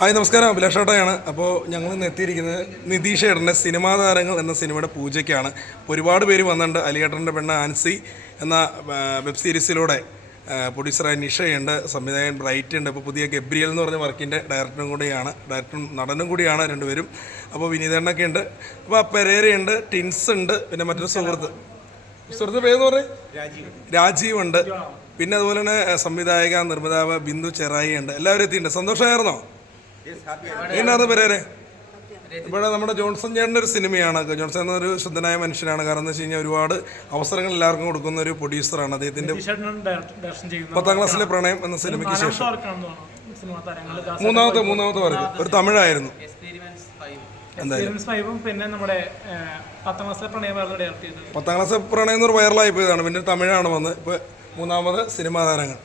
Hi നമസ്കാരം, അഭിലാഷേട്ടയാണ്. അപ്പോൾ ഞങ്ങൾ ഇന്ന് എത്തിയിരിക്കുന്നത് നിതീഷ് ഏട്ടൻ്റെ സിനിമാ താരങ്ങൾ എന്ന സിനിമയുടെ പൂജയ്ക്കാണ്. ഒരുപാട് പേര് വന്നിട്ടുണ്ട്. അലിയേട്ടൻ്റെ പെണ്ണ് ആൻസി എന്ന വെബ് സീരീസിലൂടെ പ്രൊഡ്യൂസറായ നിഷയുണ്ട്, സംവിധായകൻ ബ്രൈറ്റ് ഉണ്ട്, ഇപ്പോൾ പുതിയ ഗബ്രിയൽ എന്ന് പറഞ്ഞ വർക്കിൻ്റെ ഡയറക്ടറും നടനും കൂടിയാണ് രണ്ടുപേരും. അപ്പോൾ വിനീതണ്ണൊക്കെ ഉണ്ട്, അപ്പോൾ പെരേരയുണ്ട്, ടിൻസ് ഉണ്ട്, പിന്നെ മറ്റൊരു സുഹൃത്ത് പേരെന്ന് പറഞ്ഞേ രാജീവ് ഉണ്ട്, പിന്നെ അതുപോലെ തന്നെ സംവിധായക നിർമ്മാതാവ് ബിന്ദു ചെറായി ഉണ്ട്. എല്ലാവരും എത്തിയിട്ടുണ്ട്. സന്തോഷമായിരുന്നോ? എന്നായിരുന്നു പെരേരെ? ഇവിടെ നമ്മുടെ ജോൺസൺ ചേട്ടൻ്റെ ഒരു സിനിമയാണ്. ജോൺസൺ എന്നൊരു ശുദ്ധനായ മനുഷ്യനാണ്. കാരണം എന്ന് വെച്ച് കഴിഞ്ഞാൽ ഒരുപാട് അവസരങ്ങൾ എല്ലാവർക്കും കൊടുക്കുന്ന ഒരു പ്രൊഡ്യൂസറാണ്. അദ്ദേഹത്തിൻ്റെ 10ാം ക്ലാസ്സിലെ പ്രണയം എന്ന സിനിമയ്ക്ക് ശേഷം മൂന്നാമത്തെ വർക്ക് ഒരു തമിഴായിരുന്നു. എന്തായാലും 10ാം ക്ലാസ് പ്രണയം എന്നൊരു വൈറലായി പോയതാണ്. പിന്നെ തമിഴാണ് വന്ന് ഇപ്പോൾ മൂന്നാമത് സിനിമാ താരങ്ങൾ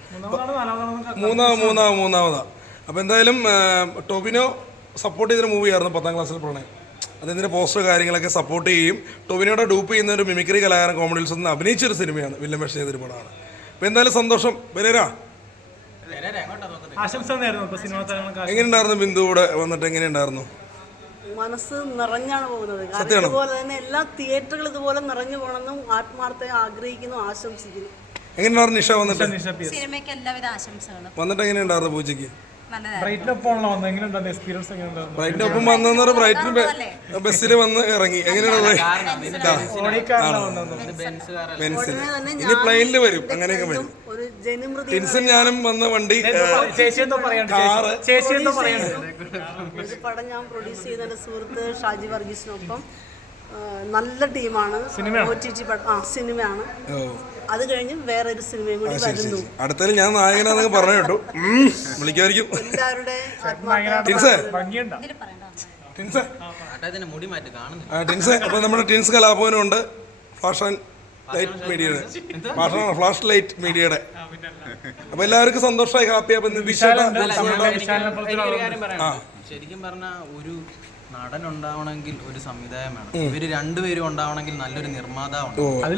മൂന്നാമതാ. അപ്പോൾ എന്തായാലും ടൊവിനോ സപ്പോർട്ട് ചെയ്തൊരു മൂവിയായിരുന്നു 10ാം ക്ലാസ്സിൽ പ്രണയം. അതിൻ്റെ പോസ്റ്റർ കാര്യങ്ങളൊക്കെ സപ്പോർട്ട് ചെയ്യും. ടൊവിനോടെ ഡൂപ്പ് ചെയ്യുന്ന ഒരു മിമിക്രി കലാകാരൻ കോമഡിയിൽസ് ഒന്ന് അഭിനയിച്ചൊരു സിനിമയാണ്, വില്ലൻ വേഷം ചെയ്തൊരു പടമാണ്. അപ്പോൾ എന്തായാലും സന്തോഷം. പെരേരാ, എങ്ങനെയുണ്ടായിരുന്നു? ബിന്ദു കൂടെ വന്നിട്ട് എങ്ങനെയുണ്ടായിരുന്നു? മനസ്സ് നിറഞ്ഞാണ് പോകുന്നത്. അതുപോലെ തന്നെ എല്ലാ തിയേറ്ററുകളും ഇതുപോലെ നിറഞ്ഞു പോകണമെന്നും ആത്മാർത്ഥം ആഗ്രഹിക്കുന്നു, ആശംസിക്കുന്നു. എങ്ങനെയുണ്ടായിരുന്നു നിഷ വന്നിട്ട്? സിനിമയ്ക്ക് എല്ലാവിധ ആശംസകളും. വന്നിട്ട് എങ്ങനെയുണ്ടായിരുന്നു പൂജയ്ക്ക്? ബ്രൈറ്റിനൊപ്പം വന്നെന്ന് ബ്രൈറ്റിന് ബസ്സിൽ വന്ന് ഇറങ്ങി. എങ്ങനെയാണ്? ഇനി പ്ലെയിനിൽ വരും, അങ്ങനെയൊക്കെ വരും. ടിൻസൺ ഞാനും വന്ന വണ്ടി കാറ്. ഒരു പടം ഞാൻ പ്രൊഡ്യൂസ് ചെയ്ത സുഹൃത്ത് ഷാജി വർഗീസിനൊപ്പം നല്ല ടീമാണ്. സിനിമയാണ്. അത് കഴിഞ്ഞ് വേറൊരു സിനിമയും കൂടി വരുന്നു. അടുത്തതിൽ ഞാൻ നായകനാന്നൊക്കെ പറഞ്ഞു കേട്ടു. വിളിക്കുമായിരിക്കും എല്ലാവരുടെ ടിൻസ്. അപ്പോൾ നമ്മുടെ ടിൻസ് കലാഭവനുണ്ട്, ഫ്ലാഷ് ലൈറ്റ് മീഡിയയുടെ. അപ്പോൾ എല്ലാവർക്കും സന്തോഷമായി, ഹാപ്പി. അപ്പം ശരിക്കും പറഞ്ഞാൽ ഒരു നടൻ ഉണ്ടാവണമെങ്കിൽ ഒരു സംവിധായം വേണം. ഇവര് രണ്ടുപേരും ഉണ്ടാവണമെങ്കിൽ നല്ലൊരു നിർമ്മാതാവുണ്ട്. അല്ല,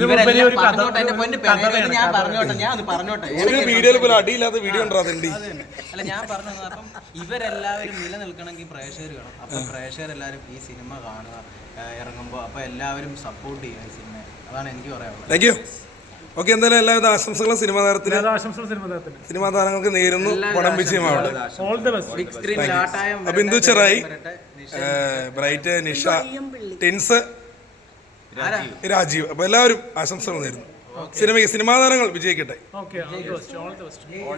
ഞാൻ പറഞ്ഞത് അപ്പം ഇവരെല്ലാവരും നിലനിൽക്കണമെങ്കിൽ പ്രേക്ഷകർ വേണം. അപ്പൊ പ്രേക്ഷകരെല്ലാവരും ഈ സിനിമ കാണുക, ഇറങ്ങുമ്പോൾ അപ്പൊ എല്ലാവരും സപ്പോർട്ട് ചെയ്യുക ഈ സിനിമ. അതാണ് എനിക്ക് പറയാനുള്ളത്. Thank you. ഓക്കെ, എന്തായാലും എല്ലാവിധ ആശംസകളും സിനിമാ താരങ്ങൾക്ക് നേരുന്നു. പടം വിജയമാവട്ടെ. ബിന്ദു ചെറായി, ബ്രൈറ്റ്, നിഷ, ടിൻസ്, രാജീവ്, അപ്പോൾ എല്ലാവരും ആശംസകൾ നേരുന്നു. സിനിമാ താരങ്ങൾ വിജയിക്കട്ടെ.